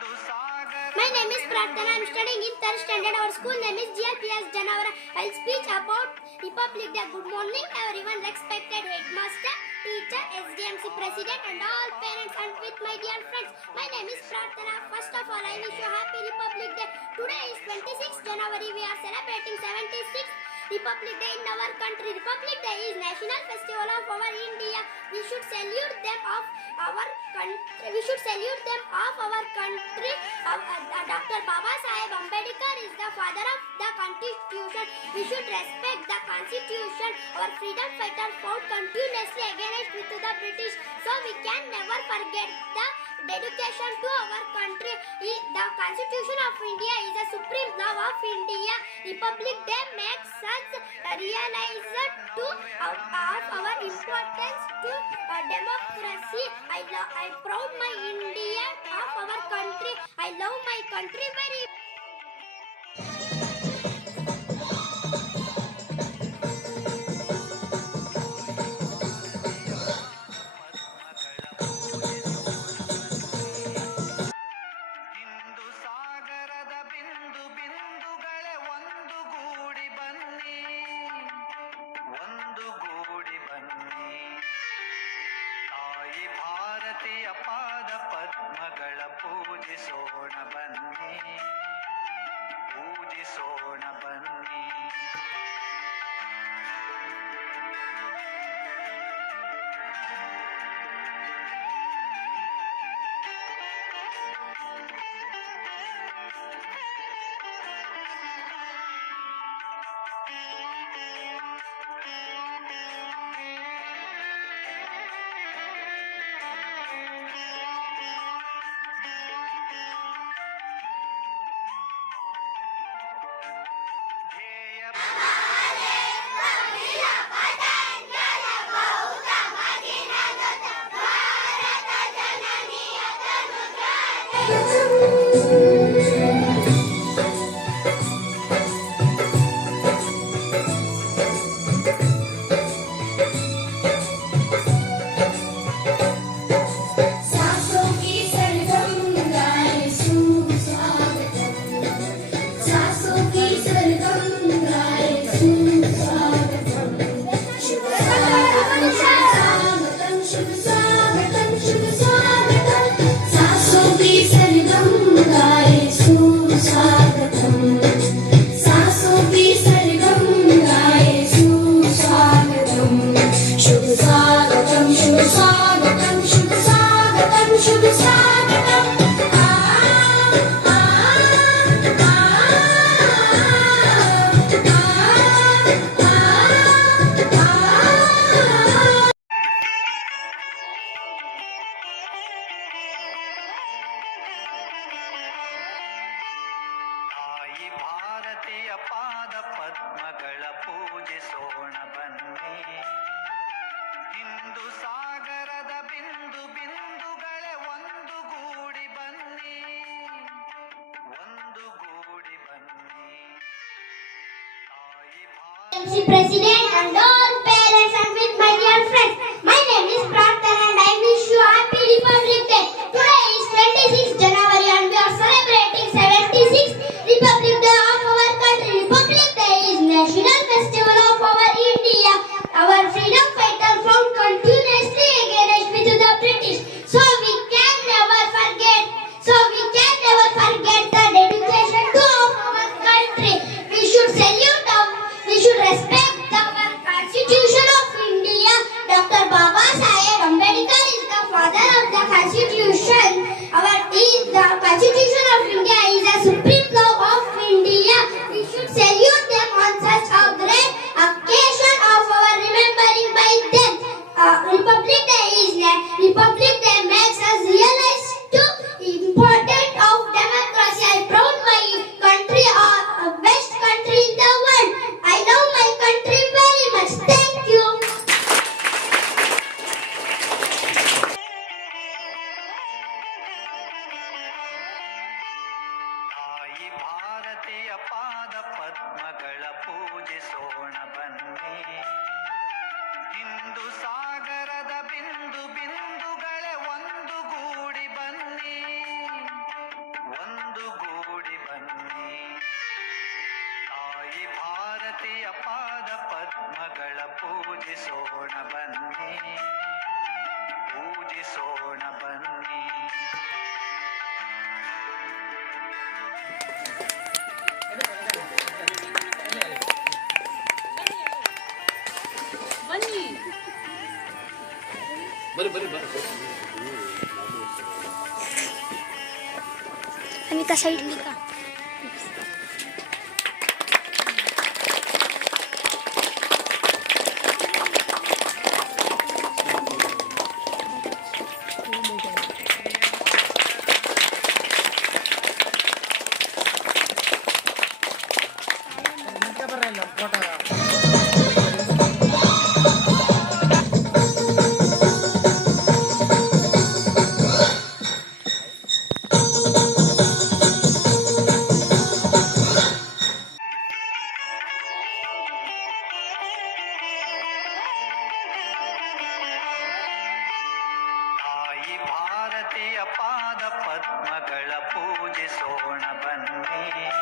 My name is Prarthana. I am studying in third standard. Our school name is GLPS Janavara. I will speak about Republic Day. Good morning, everyone. Respected headmaster, teacher, SDMC president, and all parents, and with my dear friends. My name is Prarthana. First of all, I wish you happy Republic Day. Today is 26th January. We are celebrating 76th Republic Day in our country. Republic Day is national festival of our India. We should salute them of our country. Dr. Baba Saheb Ambedkar is the father of the Constitution. We should respect the Constitution. Our freedom fighters fought continuously against the British, so we can never forget the dedication to our country. The Constitution of India is the supreme law of India. Republic Day makes us realize of our importance to democracy. I proud my India of our country. I love my country very much. ಪೂಜಿಸೋಣ ಬನ್ನಿ. ಭಾರತೀಯ ಪಾದ ಪದ್ಮಗಳ ಪೂಜಿಸೋಣ ಬನ್ನಿ. ಹಿಂದೂ ಸಾಗರದ ಬಿಂದು ಬಿಂದುಗಳೇ ಒಂದುಗೂಡಿ ಬನ್ನಿ, ಒಂದುಗೂಡಿ ಬನ್ನಿ. President and all parents, and with my dear friends. My name is Prarthana and I wish you happy Republic Day. Today is 26th January and we are celebrating 76th Republic Day of our country. Republic Day is national festival of our India. Our freedom fighters fought continuously against the British, so we can never forget the dedication to our country. We should salute we should respect our Constitution of India. Dr. Baba Saheb Ambedkar is the father of the Constitution. The Constitution of India is the supreme law of India. We should salute them on such a great occasion of our remembering by them. Republic Day makes us realize the importance of democracy. I proud my country, best country in the world. I love my country very much. Thank you. ತಾಯಿ ಭಾರತೀಯ ಪಾದ ಪದ್ಮಗಳ ಪೂಜಿಸೋಣ ಬನ್ನಿ. ಹಿಂದೂ ಸಾಗರದ ಬಿಂದು ಬಿಂದುಗಳೇ ಒಂದುಗೂಡಿ ಬನ್ನಿ, Anita side का ತಾಯಿ ಭಾರತೀಯ ಪಾದ ಪದ್ಮಗಳ ಪೂಜಿಸೋಣ ಬನ್ನಿ.